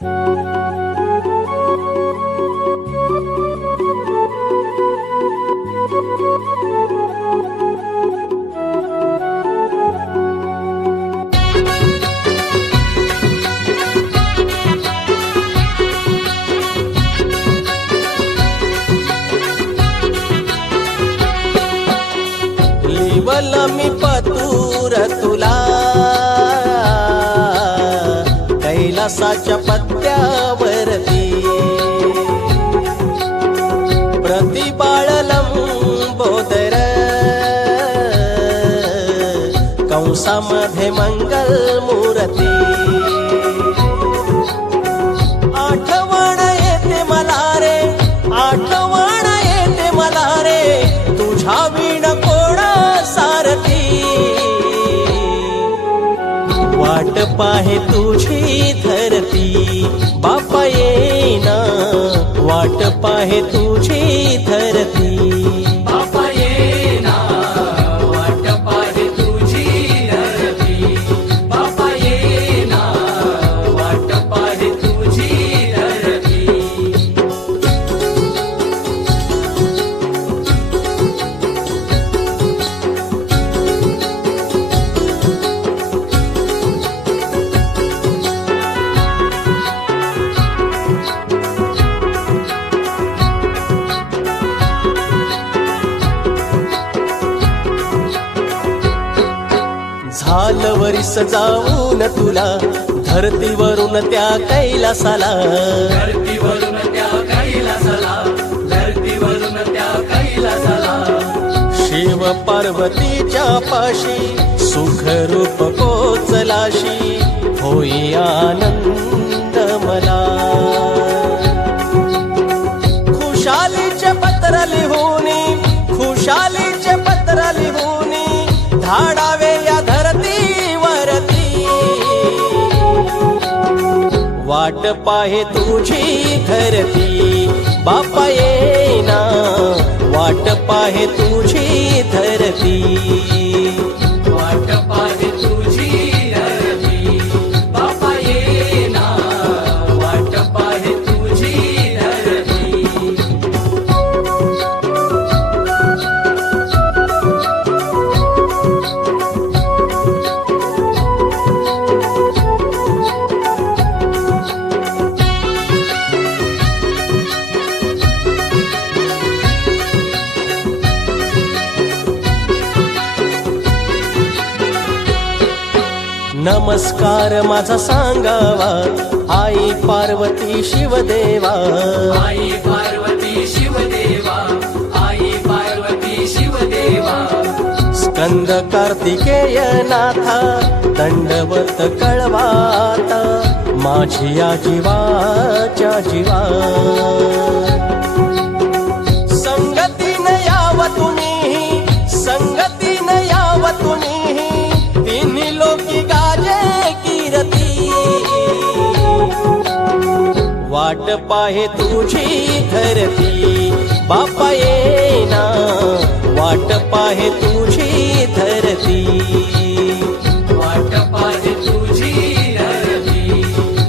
लिवल मी पतूर तुला कैलासाच्या पत्त्यावरती, प्रतिबाळ लंबोदर कंसामध्ये मंगल मूर्ती। आठवण येते मला रे, आठवण येते मला रे, तुझ्या विण कोणा सारथी। वाट पाहे तुझी धरती, बापा येईना, वाट पाहे तुझी धरती। बापा येईना, वाट पाहे तुझी धरती। बापा येईना, वाट पाहे तुझी धरती। झालं वरिस जाऊन तुला धरतीवरून त्या कैलासाला, धरतीवरून त्या कैलासाला, धरतीवरून त्या कैलासाला। शिव पार्वतीच्या पाशी सुखरूप पोचलाशी, होई आनंद मला। खुशालीचे पत्र लिहूनी, खुशालीचे पत्र लिहूनी, धाडावे या धरतीवरती। वाट पाहे तुझी धरती, बापा येईना, वाट पाहे तुझी धरती। वाट पाहे तुझी धरती, बापा येईना, वाट पाहे तुझी धरती। नमस्कार माझा सांगावा, आई पार्वती शिवदेवा। आई पार्वती शिवदेवा, आई पार्वती शिवदेवा। स्कंद कार्तिकेय नाथा, दंडवत कळवाता, माझी या जीवाच्या जीवा। संगतीन याव तुम्ही, संगतीन याव तुम्ही, तिन्ही लोकी गाजे कीर्ती। वाट पाहे तुझी धरती, बापा येईना, वाट पाहे तुझी धरती। वाट पाहे तुझी धरती,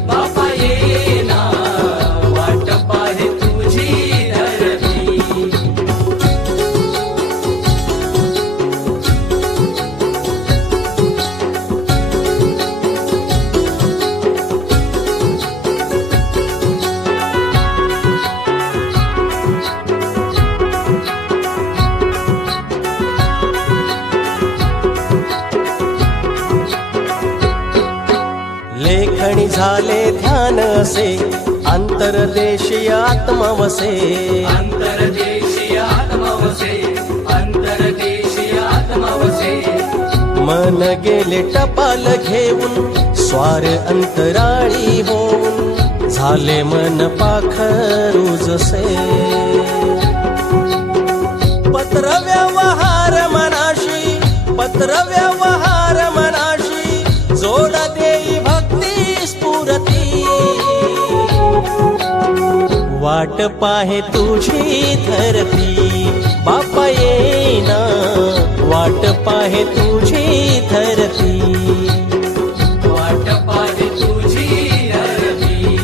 बापा येईना, वाट पाहे तुझी धरती। लेखणी झाले ध्यान असे, अंतरदेशीय आत्मवसे। अंतरदेशीय आत्मवसे, अंतरदेशीय आत्मवसे। मन गेले टपाल घेऊन, स्वार अंतराळी होऊन, झाले मन पाखरू जसे। पत्र व्यवहार मनाशी, पत्र व्यवहार मनाशी, जोड देई भक्ती स्फुरती। वाट पाहे तुझी धरती, बापा येईना, वाट पाहे तुझी धरती। वाट पाहे तुझी धरती,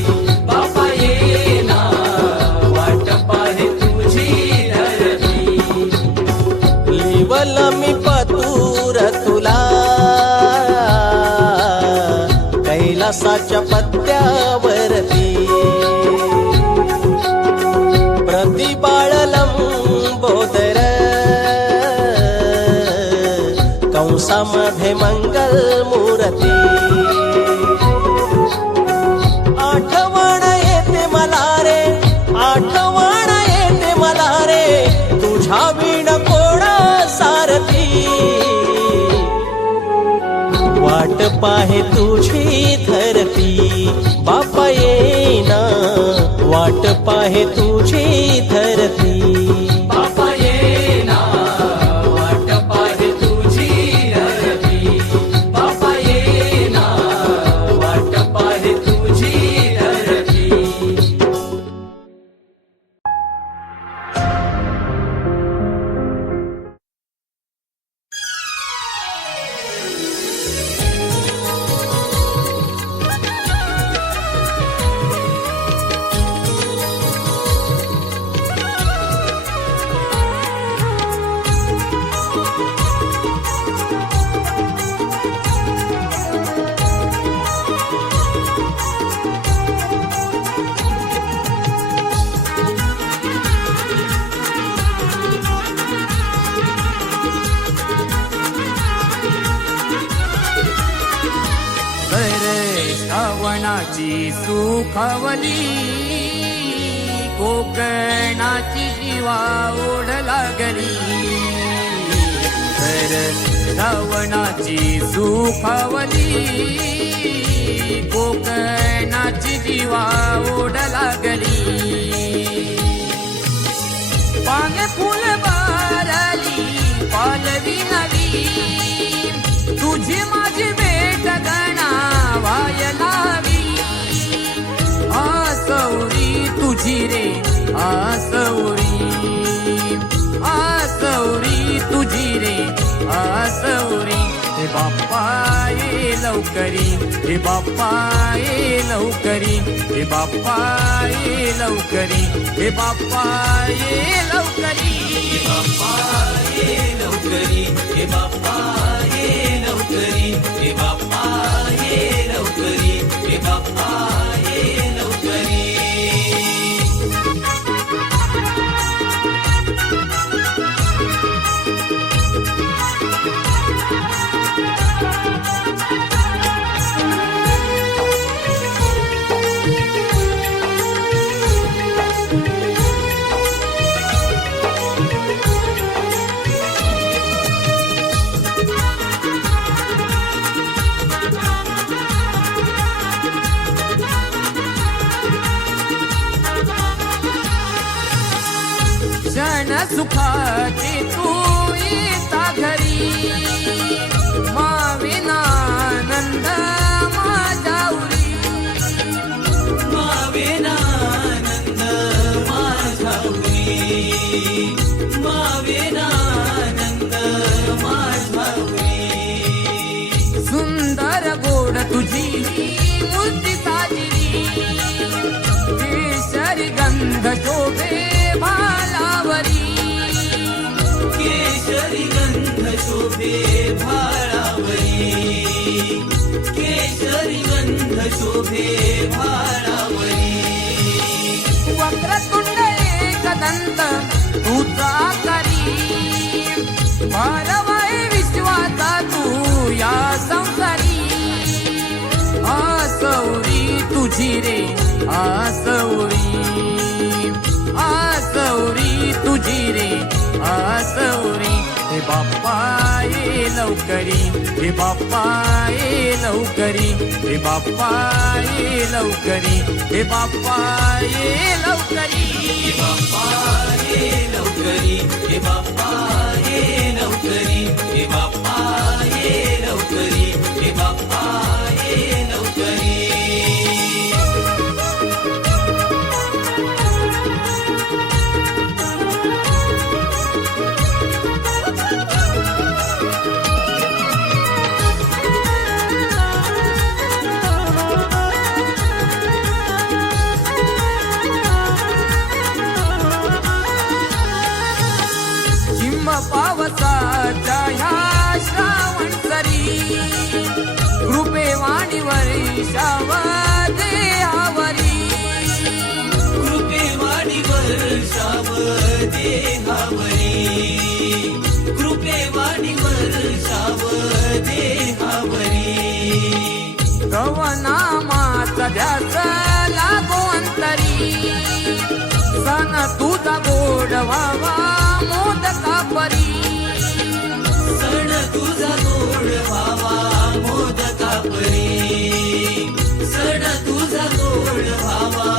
कलमी पतूर तुला कैलासाच्या पत्त्यावरती प्रतिबाळ लंबोदर कंसामध्ये मंगल मूर्ती आठवण येते मला रे आठवण येते मला रे तुझ्या विण कोणा सारथी वाट पाहे तुझी धरती बापा येईना वाट पाहे तुझी धरती बापा येना वाट पाहे तुझी धरती बापा येना वाट पाहे तुझी धरती श्रावणाची सुखावली कोकणाची जीवा ओढ लागली तर श्रावणाची सुखावली कोकणाची जीवा ओढ लागली पाने फुल बारली पालवी नवी तुझी माझी भेट गणा वायलावी आसौरी तुझी रे आसौरी आसौरी तुझी रे आसौरी हे बाप्पा ये लवकरी हे बाप्पा ये लवकरी हे बाप्पा ये लवकरी हे बाप्पा ये लवकरी हे बाप्पा ये लवकरी हे बाप्पा ये लवकरी हे बाप्पा ये लवकरी हे बाप्पा ये लवकरी क्षण सुखाची तू येता घरी माविनानंद माझ्यावरी मावेनानंद माझावरी मावेनानंद माझावरी सुंदर गोड तुझी मूर्ती साजरी केशरी गंध शोभे भालावरी केशरी गंध शोभे भाळावरी केशरी गंध शोभे भाळावरी वक्रतुंड एकदंत तुझा करी भारवाय विश्वाचा तू या संसारी आसौरी तुझी रे आसौरी आसौरी तुझी रे आसौरी हे बाप्पा ये लवकरी हे बाप्पा ये लवकरी हे बाप्पा ये लवकरी हे बाप्पा ये लवकरी हे बाप्पा ये लवकरी हे बाप्पा ये लवकरी हे बाप्पा ये लवकरी हे बाप्पा ये लवकरी वर्षाव देहावरी कृपेवाणी वर्षाव देहावरी कृपेवाणी वर्षाव देहावरी कवनामाचा ध्यास लागो अंतरी सण तुझा गोड व्हावा मोदका परी सण तुझा गोड व्हावा मोदका परी सण तुझा गोड व्हावा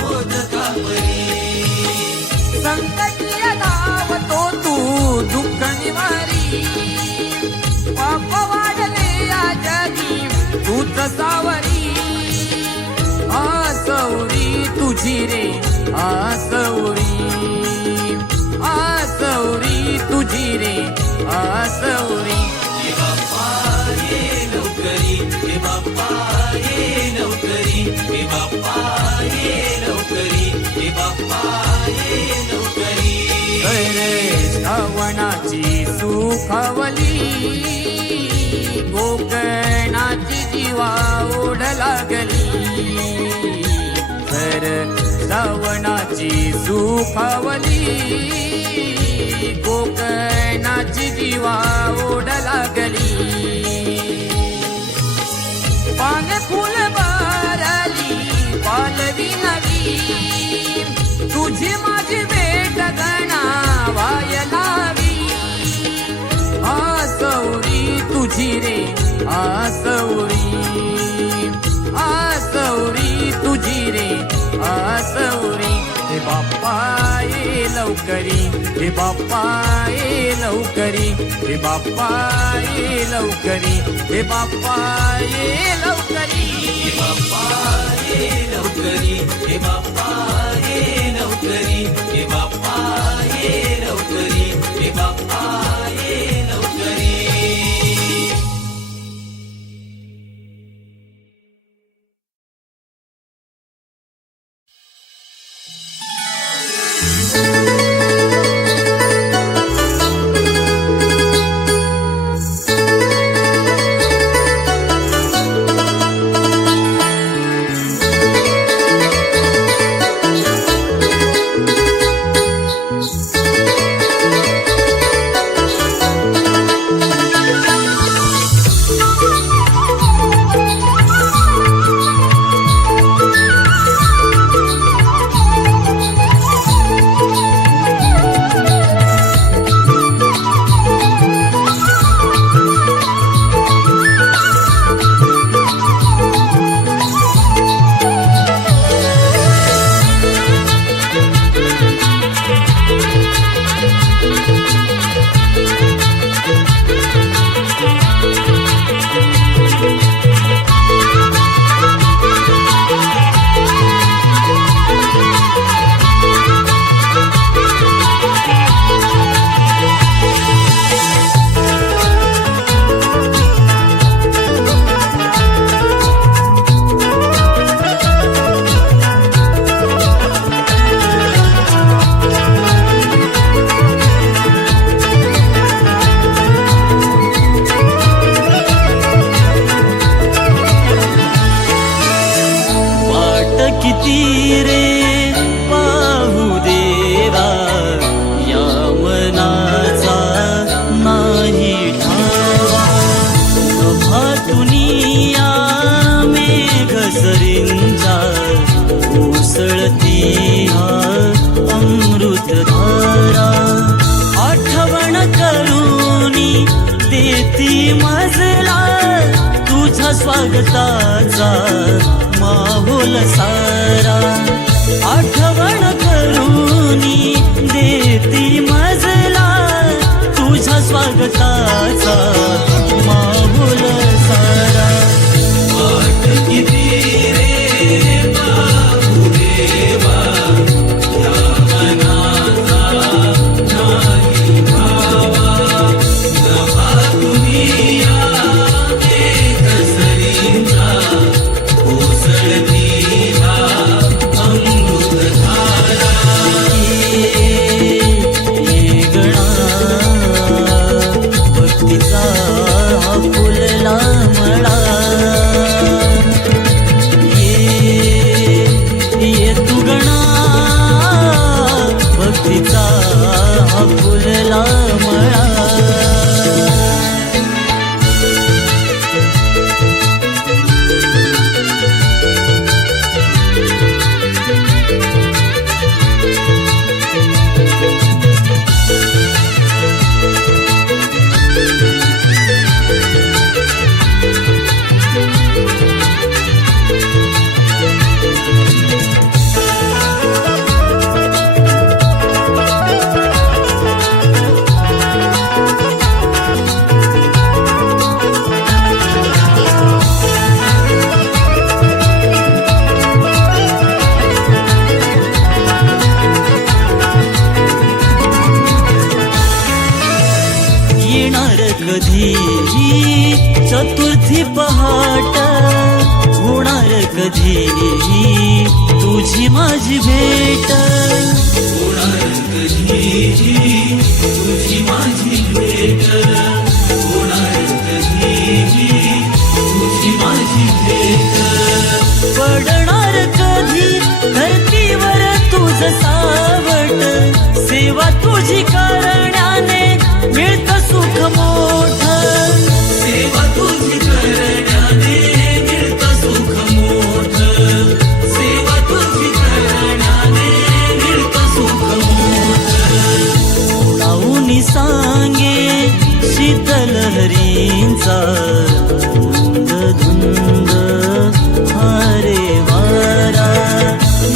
मोदका परी संकटी धावतो तू दुःख निवारी पाप वाढले या जगी तूच सावरी आसवरी तुझी रे आसवरी आसवरी तुझी रे आसवरी हे बाप्पा ये लवकरी हे बाप्पा ये लवकरी हे बाप्पा ये लवकरी हे बाप्पा ये लवकरी रे श्रावणाची सुखावली कोकणाची जीवा ओढ लागली तर श्रावणाची सुखावली कोकणाची जीवा ओढ लागली पान फुल बारली पालवी नवी तुझी माझी भेट गणा वायलावी आसवरी तुझी रे आसवरी आसवरी तुझी रे आसवरी हे बाप्पा ये लवकरी हे बाप्पा ये लवकरी हे बाप्पा ये लवकरी हे बाप्पा ये लवकरी हे बाप्पा ये लवकरी हे बाप्पा ये लवकरी हे बाप्पा ये लवकरी हे बाप्पा ये लवकरी स्वागताचा माहोल सारा आठवण करूनी देती मजला तुझ्या स्वागताचा माहोल सारा वाट किती रे बाबू देवा या मनाचा नाही भावा नभा दुनिया मेघसरींचा कोसळती हा अमृतधारा ये गणा भक्तीचा कधी पहाट होणार कधी तुझी माझी भेट होणार कधी तुझी माझी भेट होणार कधी तुझी माझी भेट पडणार कधी धरतीवर तुझ सावट सेवा तुझी करण्याने मिळत सुख मोठ सेवा तुझी करण्याने मिळत सुख मोठ सेवा तुझी करण्याने मिळत सुख मोठ नाऊनी सांगे शीतलहरींचा धुंद धुंद हारे वारा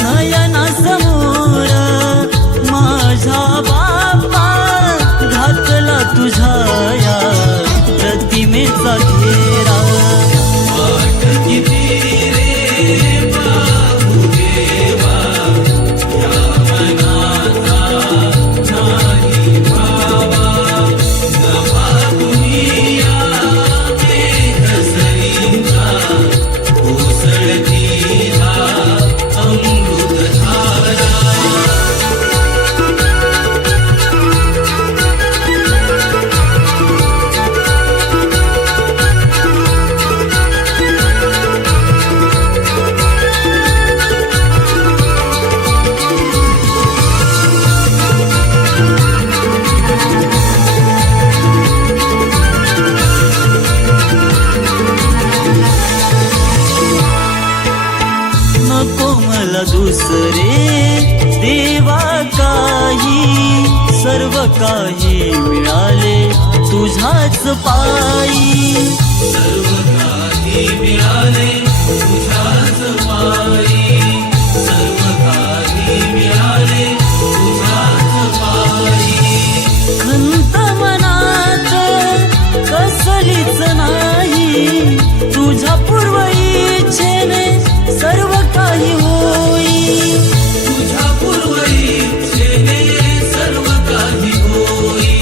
नयना समोर माझा बापा घातला तुझ्या या प्रतिमेचा घेरा वाट किती रे बाहुदेवा या मनाचा नाही भावा नभा दुनिया मेघसरींचा कोसळती हा अमृतधारा नको मला दुसरे देवा काही सर्व काही मिळाले तुझ्याच पायी सर्व काही मिळाले तुझ्याच पायी सर्व काही मिळाले तुझ्याच पायी खंत मनात कसलीच नाही तुझ्या पूर्व इच्छेने सर्व काही होई तुझ्या पूर्व इच्छेने सर्व काही होई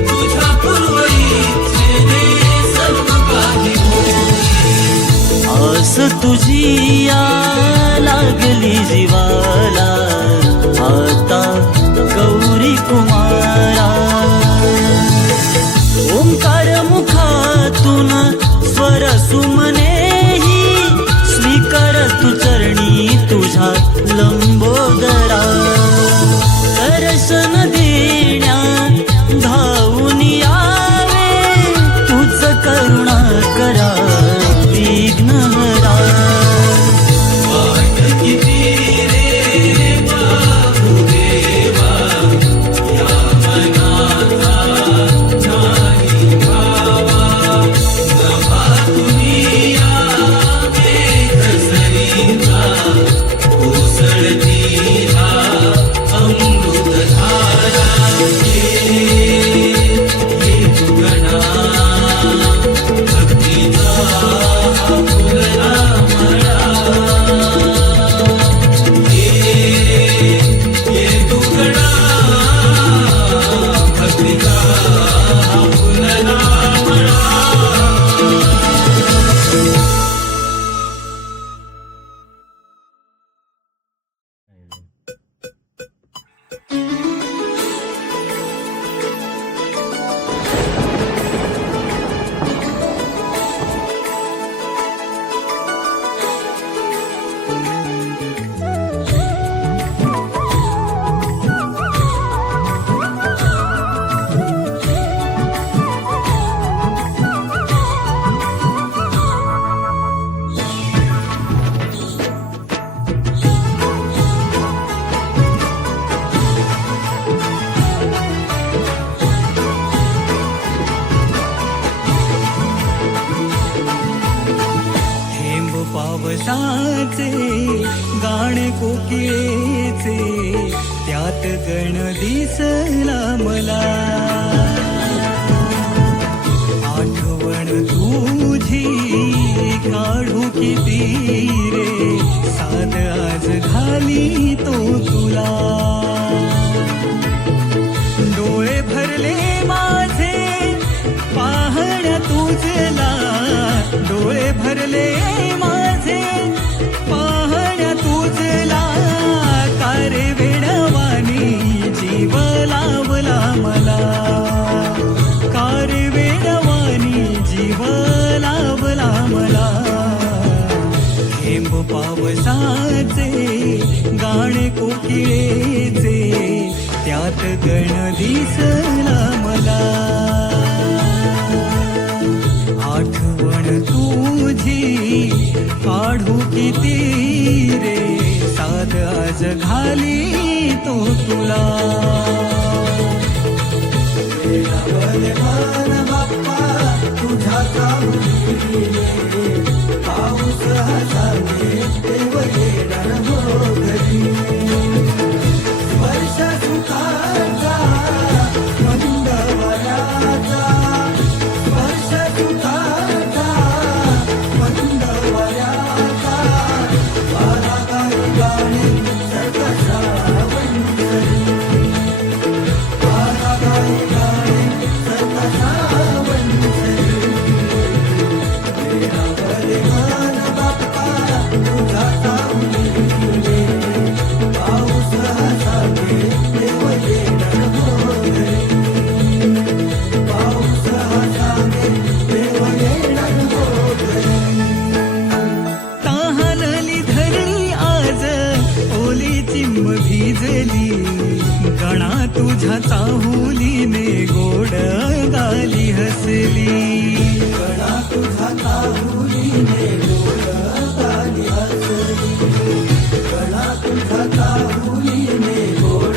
तुझ्या पूर्व इच्छेने सर्व काही होई आस तुझी या लागली जीवाला आता गौरी कुमारा ओंकार मुखातून स्वर सुमनेही स्वीकार तू चरणी तुझ्या लंबोदरा दर्शन देण्या धावून यावे तुझ करुणा करा विघ्नहरा वाट किती रे बाहुदेवा या मनाचा नाही भावा नभा दुनिया मेघसरींचा कोसळती हा अमृतधारा ये तुगणा भक्तीचा हा फुलला मळा ये तुगणा भक्तीचा हा फुलला मळा पावसाचे गाणे कोकिळेचे त्यात गण दिसला मला आठवण तुझी काढू किती रे साध आज घाली तो तुला डोळे भरले माझे पाहण्या तुझला गाणे कोकिळेचे त्यात गण दिसला मला. आठवण तुझी काढू किती रे साध आज घाली तो तुला. पाऊस हसावे देव येणार हो घरी. वर्ष सुखाचा मंद वाऱ्याचा, वर्ष सुखाचा मंद वाऱ्याचा, वारा काही गाणे सर्वसा वंशरी, वारा काही गाणे सर्वसा वंशरी. तहानली धरणी आज ओली चिंब भिजली. गणा तुझ्या चाहुलीने गोड गाली हसली. गणा तुझा काहुलीने गोड गाली हसली, गणा तुझा काहुलीने गोड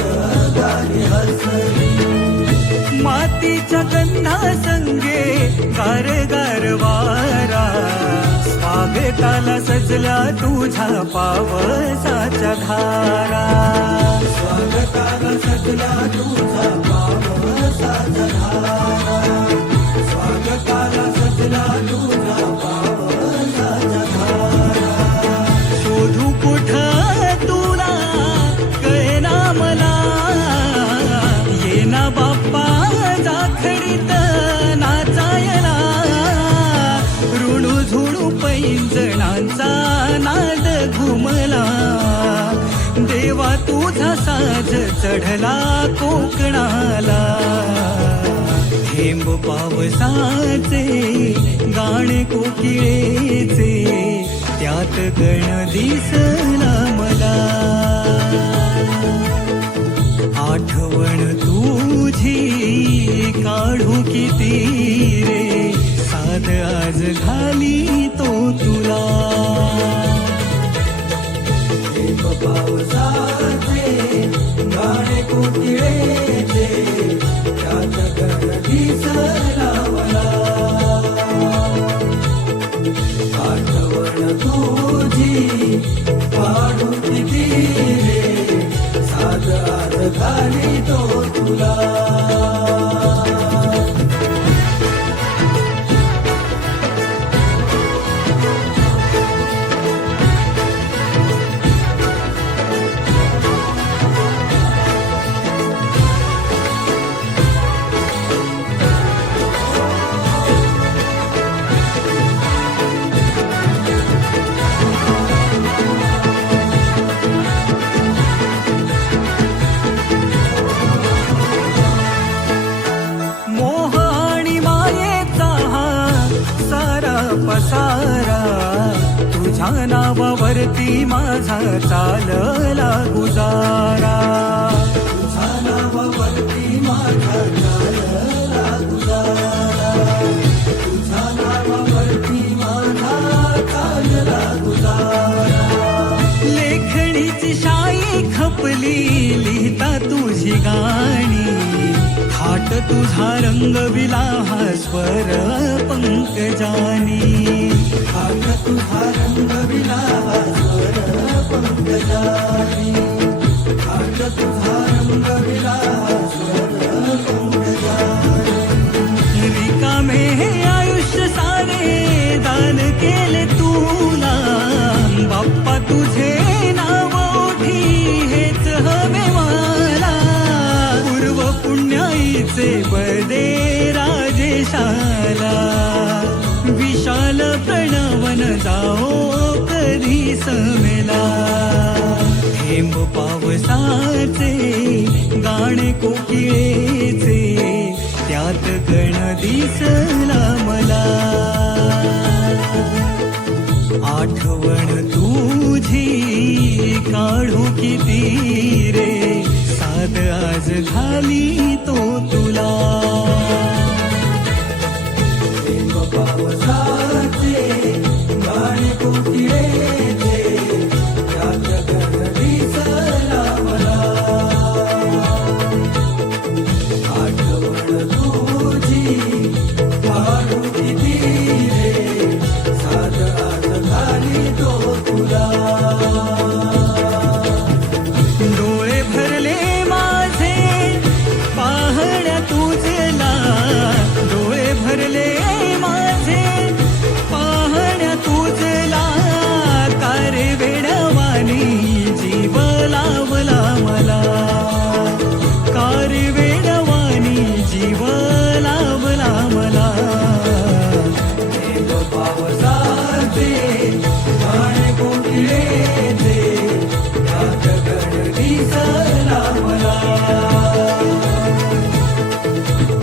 गाली हसली. मातीच्या गंधा संगे गार गार वारा, स्वागताला सजल्या तुझ्या पावसाच्या धारा. स्वागताला सजला तुझा पावसाचा धारा, स्वागताला सजला तुझा पावसाचा धारा. शोधू कुठं तुला कळेना मला, येना बाप्पा जाखडीत नाचायला. ऋणू झुणू पैंजणांचा नाद घुमला. देवा तुझा साज चढला कोकणाला. थेंब पावसाचे गाणे कोकिळेचे त्यात गण दिसला मला. आठवण तुझी काढू किती रे साध आज घाली तो तुला. थेंब पावसाचे गाणे कोकिळेचे त्यात गण दिसला मला. आठवण तुझी काढू किती रे साध आज घाली तो तुला. पसारा तुझ्या नावावरती माझा चालला गुजारा. तुझ्या नावावरती माझा चालला गुजारा, तुझ्या नावावरती माझा चालला गुजारा. लेखणीची शाई खपली लिहिता तुझी गाणी. थाट तुझा रंग विलाहा स्वर पंकजानी. थाट तुझा रंग विलाहा स्वर पंकजानी, थाट तुझा रंग विलाहा स्वर पंकजानी. रिकामे हे आयुष्य सारे दान केले तुला. बाप्पा तुझे नाव ओठी हेच हवे मला. पूर्व पुण्याईचे बदे राजेशाला. विशाल प्रणवन जाओ कधी समेला. थेंब पावसाचे गाणे कोकिळेचे त्यात गण दिसला मला. आठवण तुझी काढू किती रे साध आज घाली तो तुला पावसाचे गाणे कोकिळे यात दिसला मला आठवण तुझी काढू किती रे साध आज घाली तो तुला डोळे भरले माझे पाहण्या तुझला डोळे भरले माझे पाहण्या तुझला कारे वेडवानी जीव लावला मला कारे वेडवानी जीव लावला मला पावसाचे गाणे कोकिळे यात दिसला मला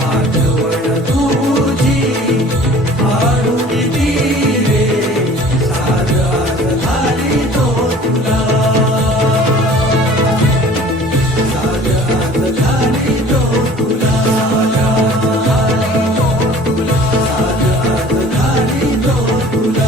आठवण तुझी काढू किती रे साध आज घाली तो तुला साध आज घाली तो तुला साध आज घाली तो तुला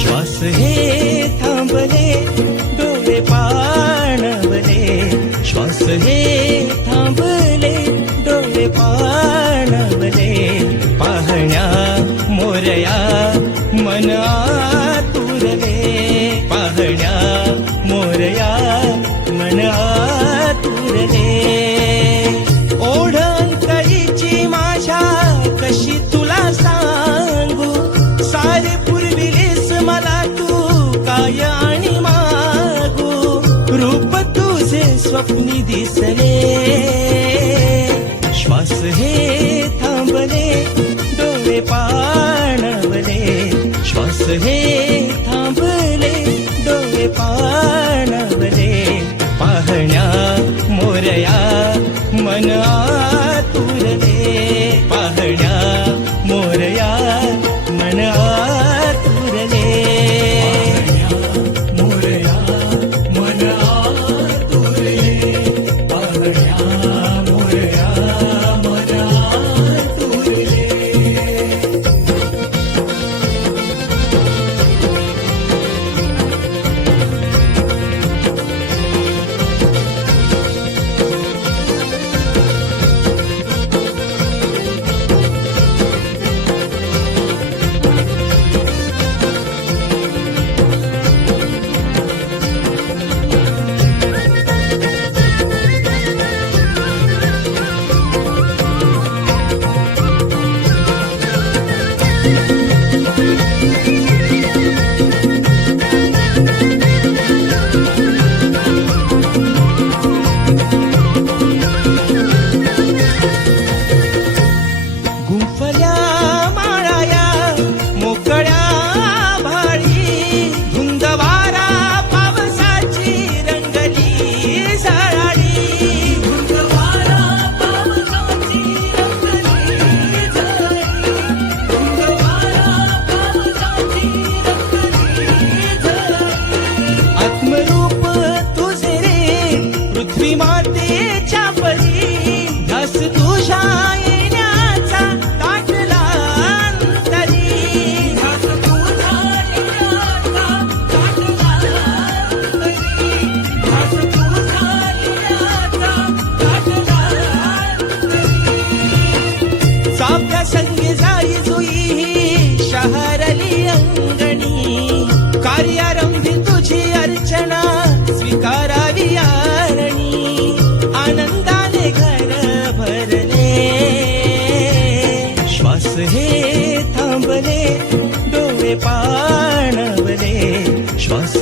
श्वास हे थांबले डोळे पाणवले श्वास हे थांबले डोळे पाणवले पाहण्या मोरया मन आतुरले पाहण्या मोरया मन आतुरले ओढ अंतरीची माझ्या कशी तुला सांगू सारे पुरविलेस मला तू काय आणि मागू रूप तुझे स्वप्नी दिसले श्वास हे थांबले डोळे पाणवले श्वास हे थांबले डोळे पाणवले पाहण्या मोरया मन आतुरले पाहण्या मोरया मन आतुरले मोरया मन आतुरले पाहण्या मोरया मन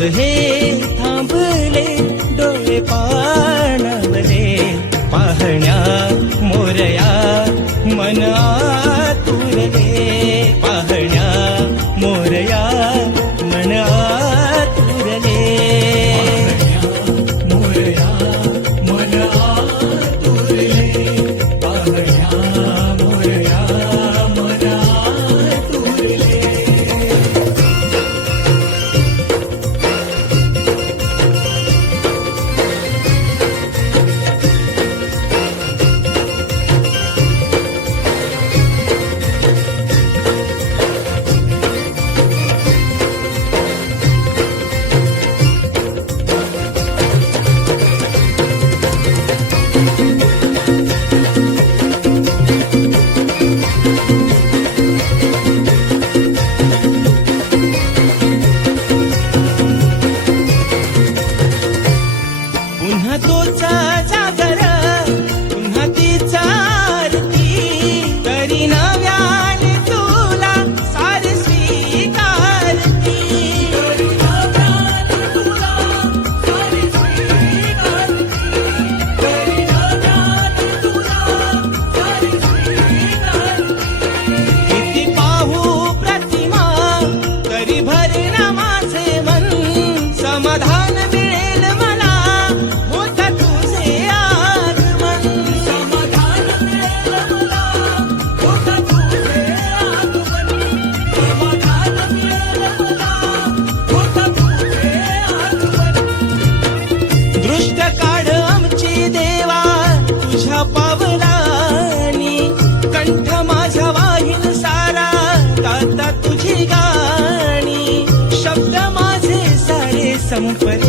हे थांबले डोळे पाणवले पाहण्या मोरया मन आतुरले पाहण्या मोरया मन आतुरले मोरया मन आतुरले पाहण्या मोरया मन आतुरले पुन्हा तोचा जागर पुन्हा तिचा आरती तरी नव्याने तुला सार स्वीकारती किती पाहू प्रतिमा तरी भरणा माझे मन समाधान मिळेल मला होता तुझे आगमन समाधान मिळेल मला होता तुझे आगमन समाधान मिळेल मला होता तुझे आगमन दृष्ट काढ आमची देवा तुझ्या पावलानी कंठ माझा वाहील सारा गाता तुझी गाणी शब्द माझे सारे संपले